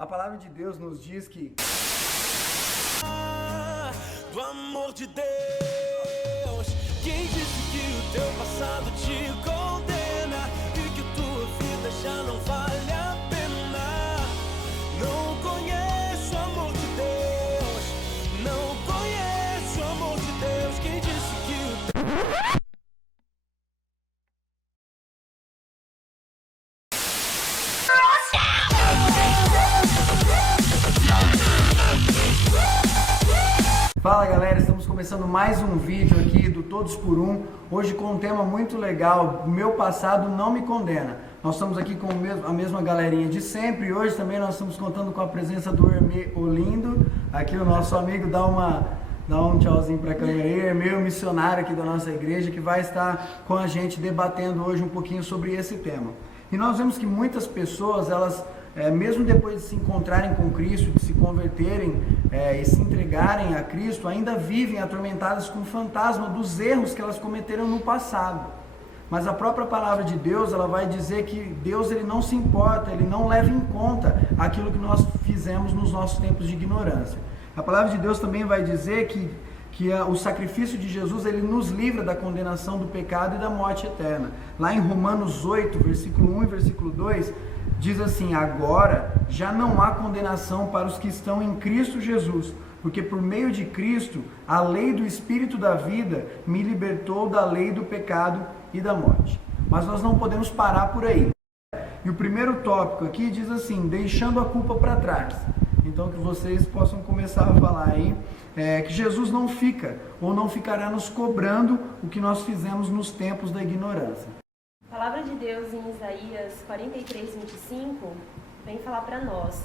A palavra de Deus nos diz que do amor de Deus, quem disse que o teu passado te condena e que tua vida já não vale a pena? Não conheço o amor de Deus, não conheço o amor de Deus, quem disse que o teu... Fala galera, estamos começando mais um vídeo aqui do Todos por Um, hoje com um tema muito legal, meu passado não me condena. Nós estamos aqui com a mesma galerinha de sempre e hoje também nós estamos contando com a presença do Hermê Olindo, aqui o nosso amigo, dá um tchauzinho para a câmera aí, Hermê, o missionário aqui da nossa igreja, que vai estar com a gente debatendo hoje um pouquinho sobre esse tema. E nós vemos que muitas pessoas, elas... mesmo depois de se encontrarem com Cristo, de se converterem e se entregarem a Cristo, ainda vivem atormentadas com o fantasma dos erros que elas cometeram no passado. Mas a própria palavra de Deus, ela vai dizer que Deus ele não se importa, ele não leva em conta aquilo que nós fizemos nos nossos tempos de ignorância. A palavra de Deus também vai dizer que o sacrifício de Jesus ele nos livra da condenação do pecado e da morte eterna. Lá em Romanos 8, versículo 1 e versículo 2, diz assim: agora já não há condenação para os que estão em Cristo Jesus, porque por meio de Cristo, a lei do Espírito da vida me libertou da lei do pecado e da morte. Mas nós não podemos parar por aí. E o primeiro tópico aqui diz assim: deixando a culpa para trás. Então que vocês possam começar a falar aí, que Jesus não fica ou não ficará nos cobrando o que nós fizemos nos tempos da ignorância. A palavra de Deus em Isaías 43, 25, vem falar para nós: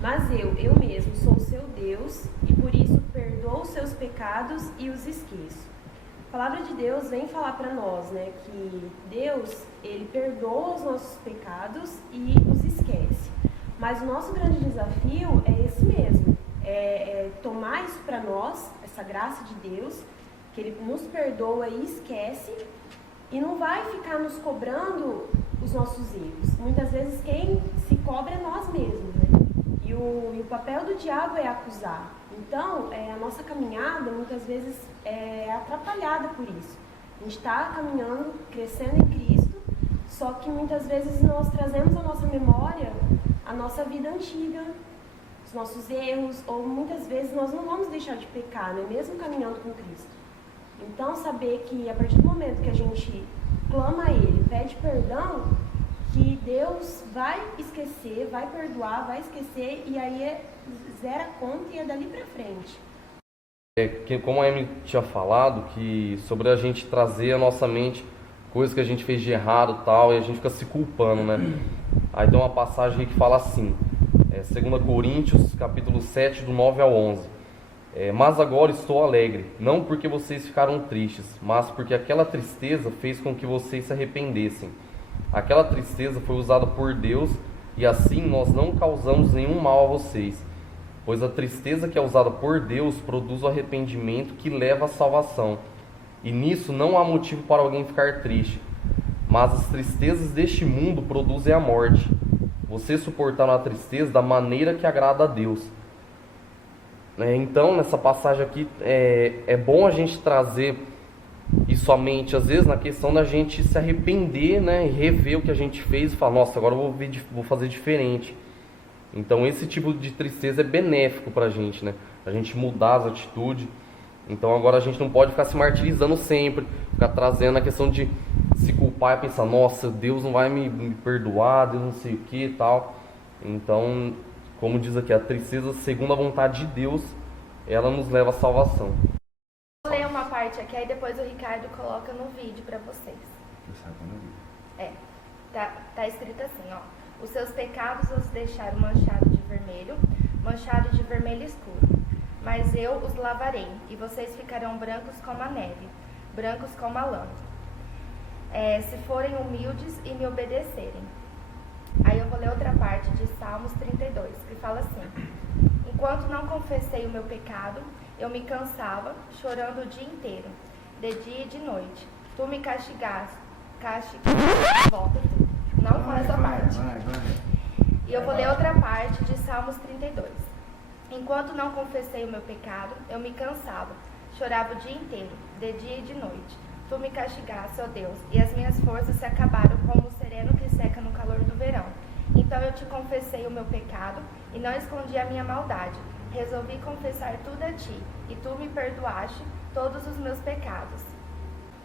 mas eu mesmo sou o seu Deus e por isso perdoo os seus pecados e os esqueço. A palavra de Deus vem falar para nós, que Deus, ele perdoa os nossos pecados e os esquece. Mas o nosso grande desafio é esse mesmo, é tomar isso para nós, essa graça de Deus, que ele nos perdoa e esquece, e não vai ficar nos cobrando os nossos erros. Muitas vezes quem se cobra é nós mesmos, E o papel do diabo é acusar. Então, a nossa caminhada muitas vezes é atrapalhada por isso. A gente está caminhando, crescendo em Cristo, só que muitas vezes nós trazemos à nossa memória a nossa vida antiga, os nossos erros, ou muitas vezes nós não vamos deixar de pecar, mesmo caminhando com Cristo. Então, saber que a partir do momento que a gente clama a Ele, pede perdão, que Deus vai esquecer, vai perdoar, vai esquecer, e aí zera a conta e é dali pra frente. Como a Emily tinha falado, que sobre a gente trazer à nossa mente coisas que a gente fez de errado e tal, e a gente fica se culpando, Aí tem uma passagem aí que fala assim, 2 Coríntios, capítulo 7, do 9 ao 11. Mas agora estou alegre, não porque vocês ficaram tristes, mas porque aquela tristeza fez com que vocês se arrependessem. Aquela tristeza foi usada por Deus e assim nós não causamos nenhum mal a vocês. Pois a tristeza que é usada por Deus produz o arrependimento que leva à salvação. E nisso não há motivo para alguém ficar triste. Mas as tristezas deste mundo produzem a morte. Vocês suportaram a tristeza da maneira que agrada a Deus. Então, nessa passagem aqui, é bom a gente trazer isso à mente, às vezes, na questão da gente se arrepender, e rever o que a gente fez e falar: nossa, agora eu vou fazer diferente. Então, esse tipo de tristeza é benéfico pra gente, a gente mudar as atitudes. Então, agora a gente não pode ficar se martirizando sempre, ficar trazendo a questão de se culpar e pensar: nossa, Deus não vai me perdoar, Deus não sei o que e tal. Então, como diz aqui, a tristeza, segundo a vontade de Deus, ela nos leva à salvação. Vou ler uma parte aqui, aí depois o Ricardo coloca no vídeo para vocês. Tá escrito assim, os seus pecados os deixaram manchados de vermelho escuro. Mas eu os lavarei, e vocês ficarão brancos como a neve, brancos como a lã. Se forem humildes e me obedecerem. Aí eu vou ler outra parte de Salmos 32, que fala assim: enquanto não confessei o meu pecado, eu me cansava, chorando o dia inteiro, de dia e de noite. Tu me castigaste. Volta tu. Não faz essa parte. E eu vou ler outra parte de Salmos Salmos 32. Enquanto não confessei o meu pecado, eu me cansava, chorava o dia inteiro, de dia e de noite. Tu me castigaste, ó Deus, e as minhas forças se acabaram como o sereno que seca no calor do verão. Então eu te confessei o meu pecado e não escondi a minha maldade. Resolvi confessar tudo a ti, e tu me perdoaste todos os meus pecados.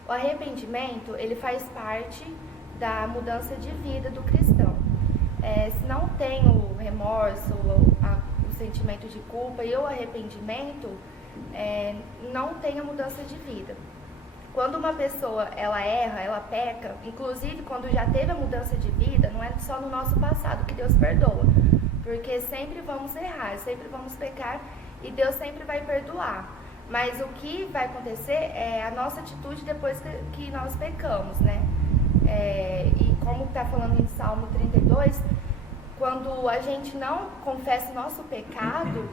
O arrependimento, ele faz parte da mudança de vida do cristão. Se não tem o remorso, o sentimento de culpa e o arrependimento, não tem a mudança de vida. Quando uma pessoa ela erra, ela peca, inclusive quando já teve a mudança de vida, não é só no nosso passado que Deus perdoa, porque sempre vamos errar, sempre vamos pecar e Deus sempre vai perdoar. Mas o que vai acontecer é a nossa atitude depois que nós pecamos, né? E como está falando em Salmo 32, quando a gente não confessa o nosso pecado,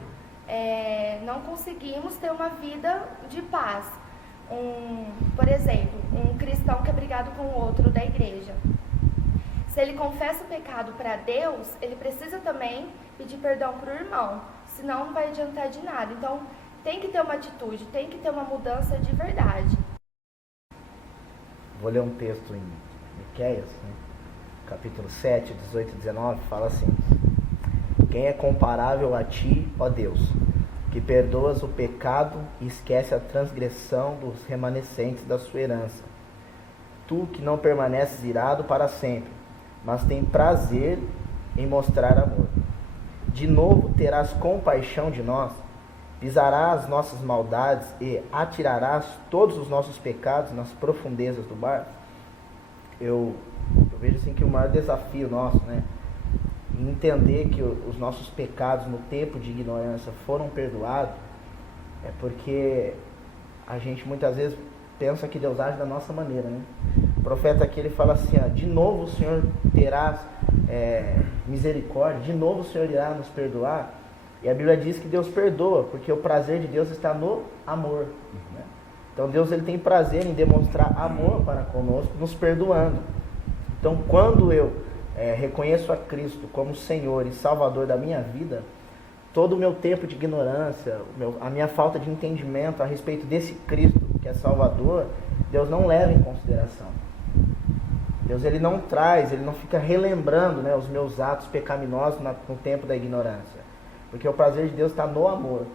não conseguimos ter uma vida de paz. Por exemplo, um cristão que é brigado com o outro da igreja. Se ele confessa o pecado para Deus, ele precisa também pedir perdão para o irmão, senão não vai adiantar de nada. Então, tem que ter uma atitude, tem que ter uma mudança de verdade. Vou ler um texto em Miqueias, né? Capítulo 7, 18 e 19, fala assim: Quem é comparável a ti, ó Deus, que perdoas o pecado e esquece a transgressão dos remanescentes da sua herança? Tu que não permaneces irado para sempre, mas tem prazer em mostrar amor. De novo terás compaixão de nós, pisarás as nossas maldades e atirarás todos os nossos pecados nas profundezas do mar? Eu vejo assim que o maior desafio nosso, né, entender que os nossos pecados no tempo de ignorância foram perdoados, é porque a gente muitas vezes pensa que Deus age da nossa maneira, né? O profeta aqui ele fala assim, ó, de novo o Senhor terás misericórdia, de novo o Senhor irá nos perdoar. E a Bíblia diz que Deus perdoa, porque o prazer de Deus está no amor, né? Então Deus ele tem prazer em demonstrar amor para conosco, nos perdoando. Então quando eu reconheço a Cristo como Senhor e Salvador da minha vida, todo o meu tempo de ignorância, a minha falta de entendimento a respeito desse Cristo que é Salvador, Deus não leva em consideração. Deus ele não traz, ele não fica relembrando, né, os meus atos pecaminosos no tempo da ignorância, porque o prazer de Deus está no amor.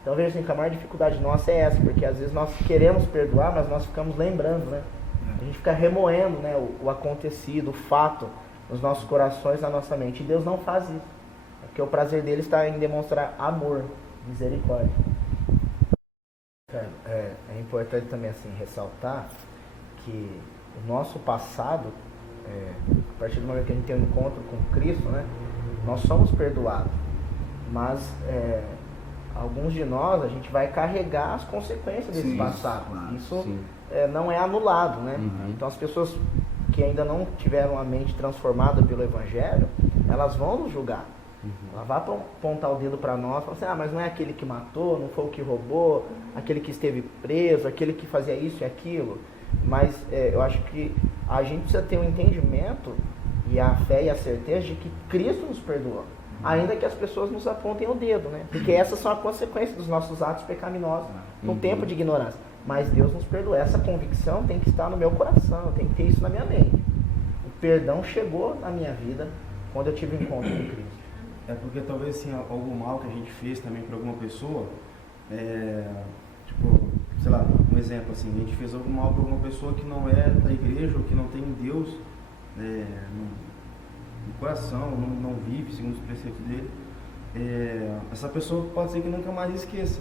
Então veja assim, que a maior dificuldade nossa é essa, porque às vezes nós queremos perdoar, mas nós ficamos lembrando, né? A gente fica remoendo, né, o acontecido, o fato nos nossos corações, na nossa mente. E Deus não faz isso, porque o prazer dele está em demonstrar amor, misericórdia. É importante também assim ressaltar que o nosso passado, a partir do momento que a gente tem um encontro com Cristo, né, nós somos perdoados, mas alguns de nós a gente vai carregar as consequências desse passado. Claro, isso não é anulado, né? Uhum. Então as pessoas que ainda não tiveram a mente transformada pelo Evangelho, elas vão nos julgar. Ela vai apontar o dedo para nós, falar assim, mas não é aquele que matou, não foi o que roubou, aquele que esteve preso, aquele que fazia isso e aquilo. Mas eu acho que a gente precisa ter um entendimento e a fé e a certeza de que Cristo nos perdoou, ainda que as pessoas nos apontem o dedo, né? Porque essas são a consequência dos nossos atos pecaminosos no tempo de ignorância. Mas Deus nos perdoou. Essa convicção tem que estar no meu coração, tem que ter isso na minha mente. O perdão chegou na minha vida quando eu tive um encontro com Cristo. É porque talvez assim, algum mal que a gente fez também para alguma pessoa, tipo, sei lá, um exemplo assim, a gente fez algum mal para alguma pessoa que não é da igreja ou que não tem Deus no coração, não vive segundo os preceitos dele, essa pessoa pode ser que nunca mais esqueça.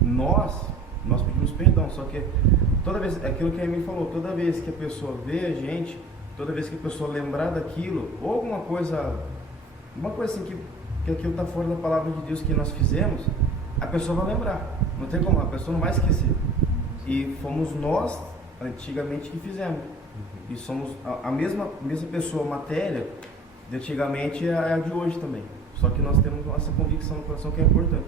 Nós pedimos perdão, só que toda vez, aquilo que a Amy falou, toda vez que a pessoa vê a gente, toda vez que a pessoa lembrar daquilo, ou alguma coisa assim que aquilo está fora da palavra de Deus que nós fizemos, a pessoa vai lembrar, não tem como, a pessoa não vai esquecer. E fomos nós, antigamente, que fizemos. E somos a mesma pessoa, matéria, de antigamente é a de hoje também. Só que nós temos essa convicção no coração que é importante.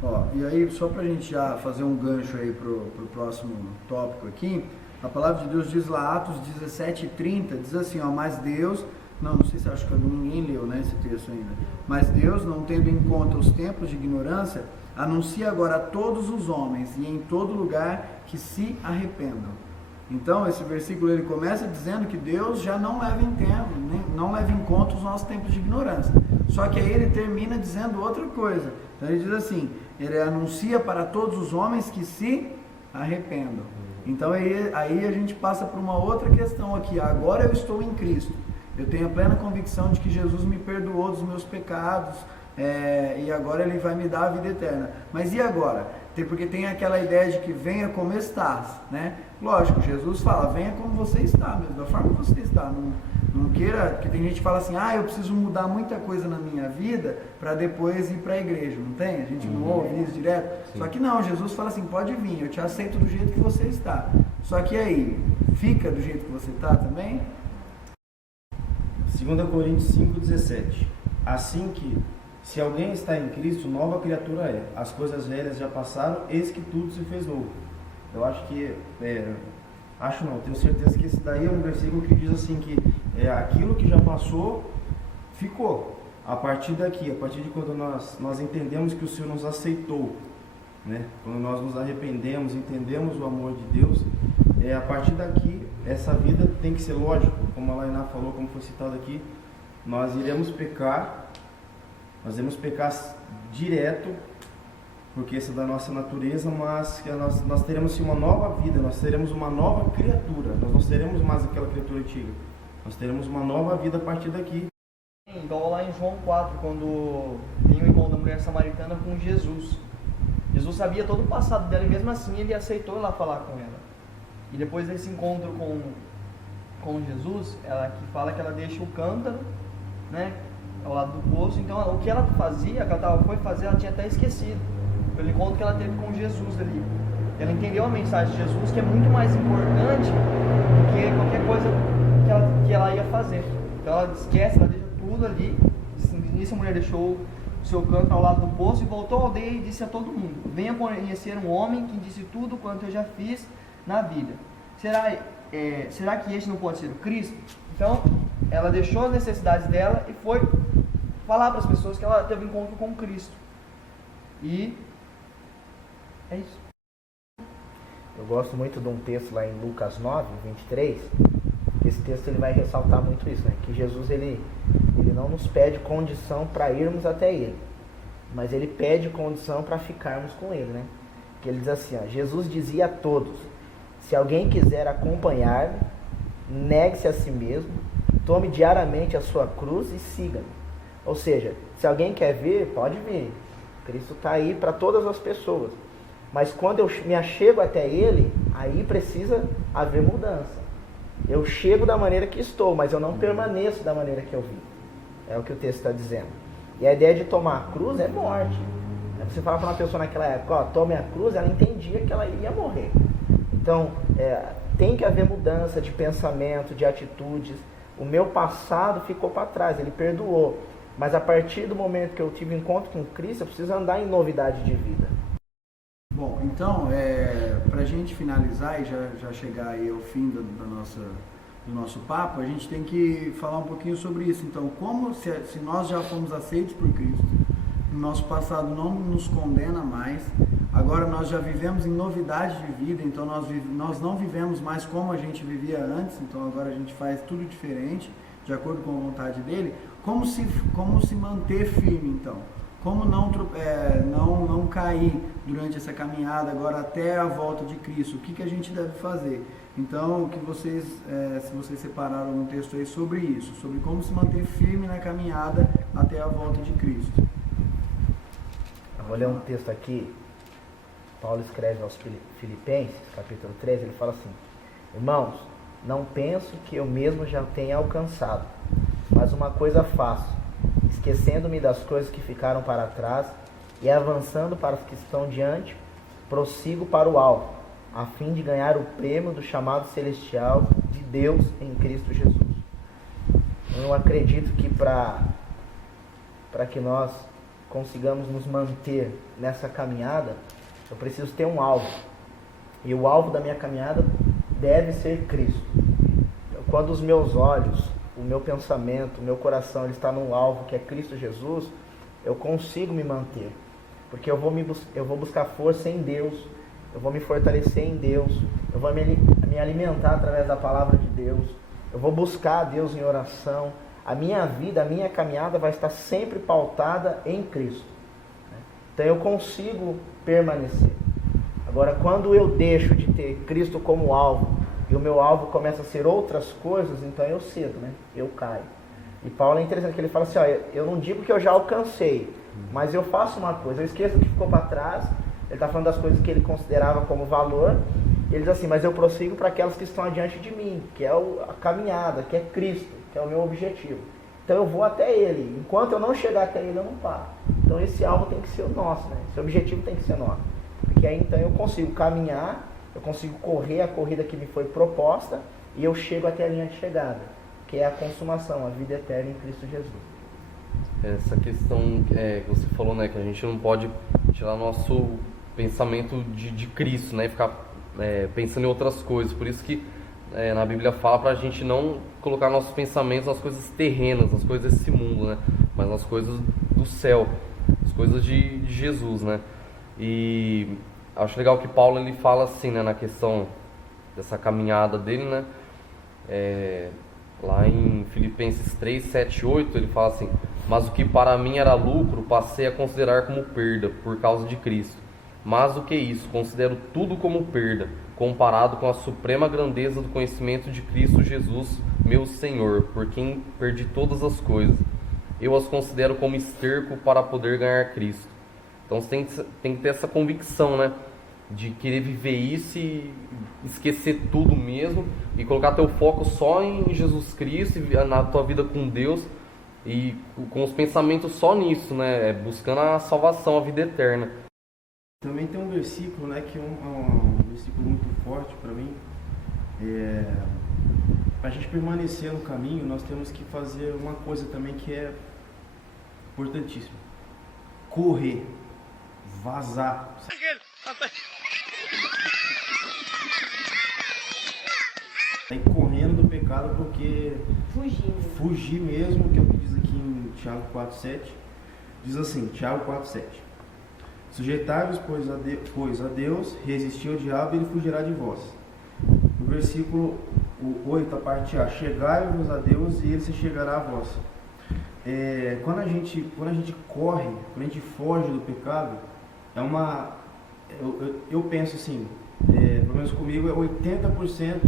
Ó, e aí, só pra gente já fazer um gancho aí pro próximo tópico aqui, a palavra de Deus diz lá, Atos 17:30, diz assim, ó, mas Deus, não sei se acho que ninguém leu, né, esse texto ainda. Mas Deus, não tendo em conta os tempos de ignorância, anuncia agora a todos os homens e em todo lugar que se arrependam. Então, esse versículo ele começa dizendo que Deus já não leva em tempo, não leva em conta os nossos tempos de ignorância. Só que aí ele termina dizendo outra coisa. Então ele diz assim, ele anuncia para todos os homens que se arrependam. Então aí a gente passa por uma outra questão aqui. Agora eu estou em Cristo. Eu tenho a plena convicção de que Jesus me perdoou dos meus pecados, e agora Ele vai me dar a vida eterna. Mas e agora? Porque tem aquela ideia de que venha como estás, né? Lógico, Jesus fala, venha como você está mesmo, da forma que você está. Não queira, porque tem gente que fala assim, eu preciso mudar muita coisa na minha vida para depois ir para a igreja, não tem? A gente não ouve isso direto. Sim. Só que não, Jesus fala assim, pode vir, eu te aceito do jeito que você está. Só que aí, fica do jeito que você está também? 2 Coríntios 5,17. Assim que, se alguém está em Cristo, nova criatura é. As coisas velhas já passaram, eis que tudo se fez novo. Eu acho que, tenho certeza que esse daí é um versículo que diz assim que aquilo que já passou, ficou. A partir daqui, a partir de quando nós entendemos que o Senhor nos aceitou, né? Quando nós nos arrependemos, entendemos o amor de Deus, a partir daqui, essa vida tem que ser lógico, como a Lainá falou, como foi citado aqui, nós iremos pecar direto, porque isso é da nossa natureza, mas que nós teremos sim, uma nova vida, nós teremos uma nova criatura, nós não seremos mais aquela criatura antiga, nós teremos uma nova vida a partir daqui. Igual lá em João 4, quando tem o irmão da mulher samaritana com Jesus. Jesus sabia todo o passado dela e mesmo assim ele aceitou ir lá falar com ela. E depois desse encontro com Jesus, ela que fala que ela deixa o cântaro, né, ao lado do poço. Então o que ela fazia, que ela foi fazer, ela tinha até esquecido, pelo encontro que ela teve com Jesus ali. Ela entendeu a mensagem de Jesus, que é muito mais importante do que qualquer coisa que ela ia fazer. Então ela esquece, ela deixa tudo ali. Nisso a mulher deixou o seu cântaro ao lado do poço e voltou à aldeia e disse a todo mundo: venha conhecer um homem que disse tudo quanto eu já fiz na vida. Será que este não pode ser o Cristo? Então, ela deixou as necessidades dela e foi falar para as pessoas que ela teve um encontro com Cristo. E é isso. Eu gosto muito de um texto lá em Lucas 9, 23. Esse texto ele vai ressaltar muito isso, né? Que Jesus ele não nos pede condição para irmos até Ele, mas Ele pede condição para ficarmos com Ele, né? Que Ele diz assim, Jesus dizia a todos: se alguém quiser acompanhar-me, negue-se a si mesmo, tome diariamente a sua cruz e siga-me. Ou seja, se alguém quer vir, pode vir. Cristo está aí para todas as pessoas. Mas quando eu me achego até Ele, aí precisa haver mudança. Eu chego da maneira que estou, mas eu não permaneço da maneira que eu vim. É o que o texto está dizendo. E a ideia de tomar a cruz é morte. Você fala para uma pessoa naquela época, tome a cruz, ela entendia que ela ia morrer. Então, tem que haver mudança de pensamento, de atitudes. O meu passado ficou para trás, Ele perdoou. Mas a partir do momento que eu tive encontro com Cristo, eu preciso andar em novidade de vida. Bom, então, para a gente finalizar e já chegar aí ao fim do nosso papo, a gente tem que falar um pouquinho sobre isso. Então, como se nós já fomos aceitos por Cristo, o nosso passado não nos condena mais, agora nós já vivemos em novidade de vida, então nós não vivemos mais como a gente vivia antes, então agora a gente faz tudo diferente, de acordo com a vontade dele. Como se manter firme, então? Como não cair durante essa caminhada agora até a volta de Cristo? O que a gente deve fazer? Então, se vocês separaram um texto aí sobre isso, sobre como se manter firme na caminhada até a volta de Cristo. Eu vou ler um texto aqui. Paulo escreve aos Filipenses, capítulo 13, ele fala assim: irmãos, não penso que eu mesmo já tenha alcançado, mas uma coisa faço, esquecendo-me das coisas que ficaram para trás e avançando para as que estão diante, prossigo para o alvo, a fim de ganhar o prêmio do chamado celestial de Deus em Cristo Jesus. Eu acredito que para que nós consigamos nos manter nessa caminhada, eu preciso ter um alvo. E o alvo da minha caminhada deve ser Cristo. Quando os meus olhos o meu pensamento, o meu coração, ele está no alvo que é Cristo Jesus, eu consigo me manter. Porque eu vou buscar força em Deus, eu vou me fortalecer em Deus, eu vou me alimentar através da palavra de Deus, eu vou buscar a Deus em oração. A minha vida, a minha caminhada vai estar sempre pautada em Cristo. Então eu consigo permanecer. Agora, quando eu deixo de ter Cristo como alvo, e o meu alvo começa a ser outras coisas, então eu cedo, eu caio. E Paulo é interessante que ele fala assim, eu não digo que eu já alcancei, mas eu faço uma coisa, eu esqueço o que ficou para trás. Ele está falando das coisas que ele considerava como valor, e ele diz assim, mas eu prossigo para aquelas que estão adiante de mim, que é a caminhada, que é Cristo, que é o meu objetivo. Então eu vou até Ele, enquanto eu não chegar até Ele eu não paro. Então esse alvo tem que ser o nosso, esse objetivo tem que ser nosso. Porque aí então eu consigo caminhar, eu consigo correr a corrida que me foi proposta, e eu chego até a linha de chegada, que é a consumação, a vida eterna em Cristo Jesus. Essa questão que você falou, que a gente não pode tirar nosso pensamento de Cristo, e ficar pensando em outras coisas. Por isso que na Bíblia fala para a gente não colocar nossos pensamentos nas coisas terrenas, nas coisas desse mundo, mas nas coisas do céu, as coisas de Jesus, E acho legal que Paulo ele fala assim, na questão dessa caminhada dele, lá em Filipenses 3, 7, 8, ele fala assim: mas o que para mim era lucro, passei a considerar como perda, por causa de Cristo. Mas o que é isso? Considero tudo como perda, comparado com a suprema grandeza do conhecimento de Cristo Jesus, meu Senhor, por quem perdi todas as coisas. Eu as considero como esterco para poder ganhar Cristo. Então você tem que ter essa convicção, de querer viver isso e esquecer tudo mesmo, e colocar teu foco só em Jesus Cristo, e na tua vida com Deus, e com os pensamentos só nisso, buscando a salvação, a vida eterna. Também tem um versículo, que é um versículo muito forte para mim. Para a gente permanecer no caminho, nós temos que fazer uma coisa também que é importantíssima: correr, vazar. Sair correndo do pecado, porque fugir mesmo, que é o que diz aqui em Tiago 4,7. Diz assim, Tiago 4,7: sujeitai-vos, pois, a Deus, resisti ao diabo e ele fugirá de vós. No versículo 8, a parte A: chegai-vos a Deus e ele se chegará a vós. Quando a gente corre, quando a gente foge do pecado, eu penso assim, pelo menos comigo, é 80%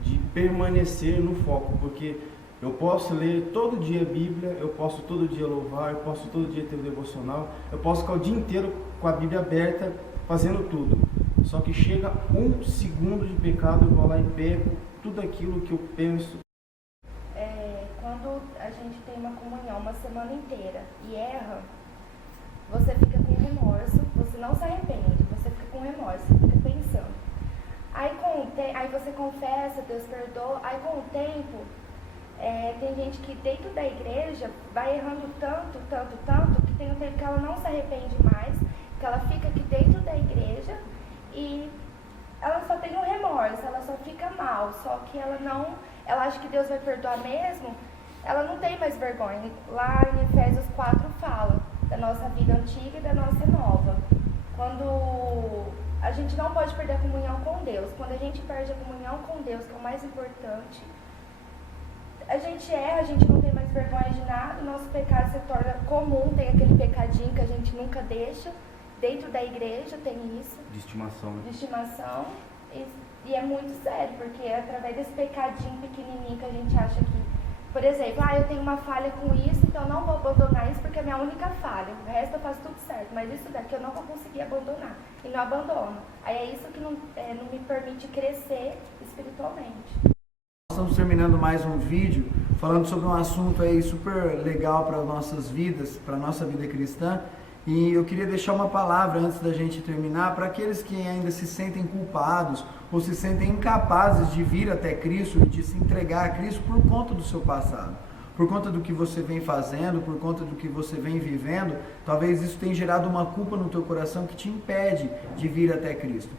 de permanecer no foco, porque eu posso ler todo dia a Bíblia, eu posso todo dia louvar, eu posso todo dia ter o devocional, eu posso ficar o dia inteiro com a Bíblia aberta, fazendo tudo. Só que chega um segundo de pecado, eu vou lá e pego tudo aquilo que eu penso. Quando a gente tem uma comunhão uma semana inteira e erra, você fica com remorso, você não se arrepende, você fica com remorso, você fica pensando. Aí você confessa, Deus perdoa, aí com o tempo, tem gente que dentro da igreja vai errando tanto, que tem um tempo que ela não se arrepende mais, que ela fica aqui dentro da igreja e ela só tem um remorso, ela só fica mal, só que ela acha que Deus vai perdoar mesmo, ela não tem mais vergonha. Lá em Efésios 4 fala da nossa vida antiga e da nossa nova. Quando a gente não pode perder a comunhão com Deus, quando a gente perde a comunhão com Deus, que é o mais importante, a gente erra, a gente não tem mais vergonha de nada, o nosso pecado se torna comum, tem aquele pecadinho que a gente nunca deixa, dentro da igreja tem isso. De estimação. De estimação, e é muito sério, porque é através desse pecadinho pequenininho que a gente acha que, por exemplo, eu tenho uma falha com isso, então eu não vou abandonar isso porque é a minha única falha, o resto eu faço tudo certo, mas isso daqui eu não vou conseguir abandonar, e não abandono. Aí é isso que não me permite crescer espiritualmente. Estamos terminando mais um vídeo falando sobre um assunto aí super legal para nossas vidas, para a nossa vida cristã. E eu queria deixar uma palavra antes da gente terminar para aqueles que ainda se sentem culpados ou se sentem incapazes de vir até Cristo e de se entregar a Cristo por conta do seu passado. por conta do que você vem fazendo, por conta do que você vem vivendo, talvez isso tenha gerado uma culpa no teu coração que te impede de vir até Cristo.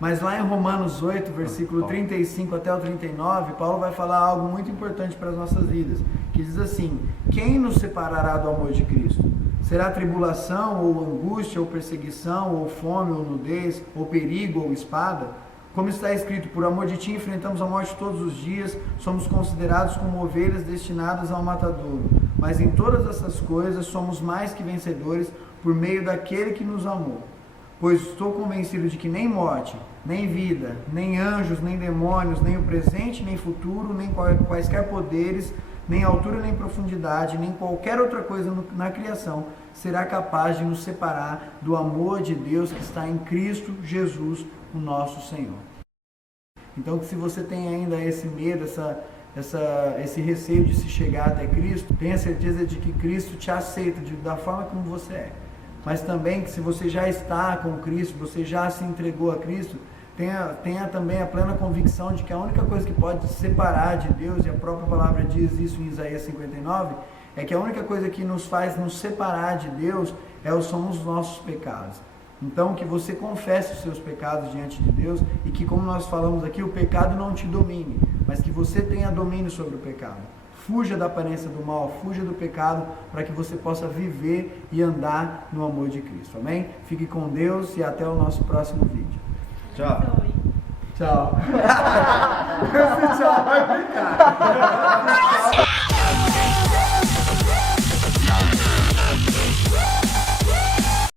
Mas lá em Romanos 8, versículo 35 até o 39, Paulo vai falar algo muito importante para as nossas vidas, que diz assim: quem nos separará do amor de Cristo? Será tribulação, ou angústia, ou perseguição, ou fome, ou nudez, ou perigo, ou espada? Como está escrito, por amor de ti enfrentamos a morte todos os dias, somos considerados como ovelhas destinadas ao matadouro. Mas em todas essas coisas somos mais que vencedores por meio daquele que nos amou. Pois estou convencido de que nem morte, nem vida, nem anjos, nem demônios, nem o presente, nem futuro, nem quaisquer poderes, nem altura, nem profundidade, nem qualquer outra coisa na criação será capaz de nos separar do amor de Deus que está em Cristo Jesus, o nosso Senhor. Então, se você tem ainda esse medo, esse receio de se chegar até Cristo, tenha certeza de que Cristo te aceita da forma como você é. Mas também que se você já está com Cristo, você já se entregou a Cristo, tenha também a plena convicção de que a única coisa que pode te separar de Deus, e a própria palavra diz isso em Isaías 59, é que a única coisa que nos faz nos separar de Deus são os nossos pecados. Então, que você confesse os seus pecados diante de Deus e que, como nós falamos aqui, o pecado não te domine, mas que você tenha domínio sobre o pecado. Fuja da aparência do mal, fuja do pecado, para que você possa viver e andar no amor de Cristo. Amém? Fique com Deus e até o nosso próximo vídeo. Tchau. Tchau. Esse tchau vai ficar.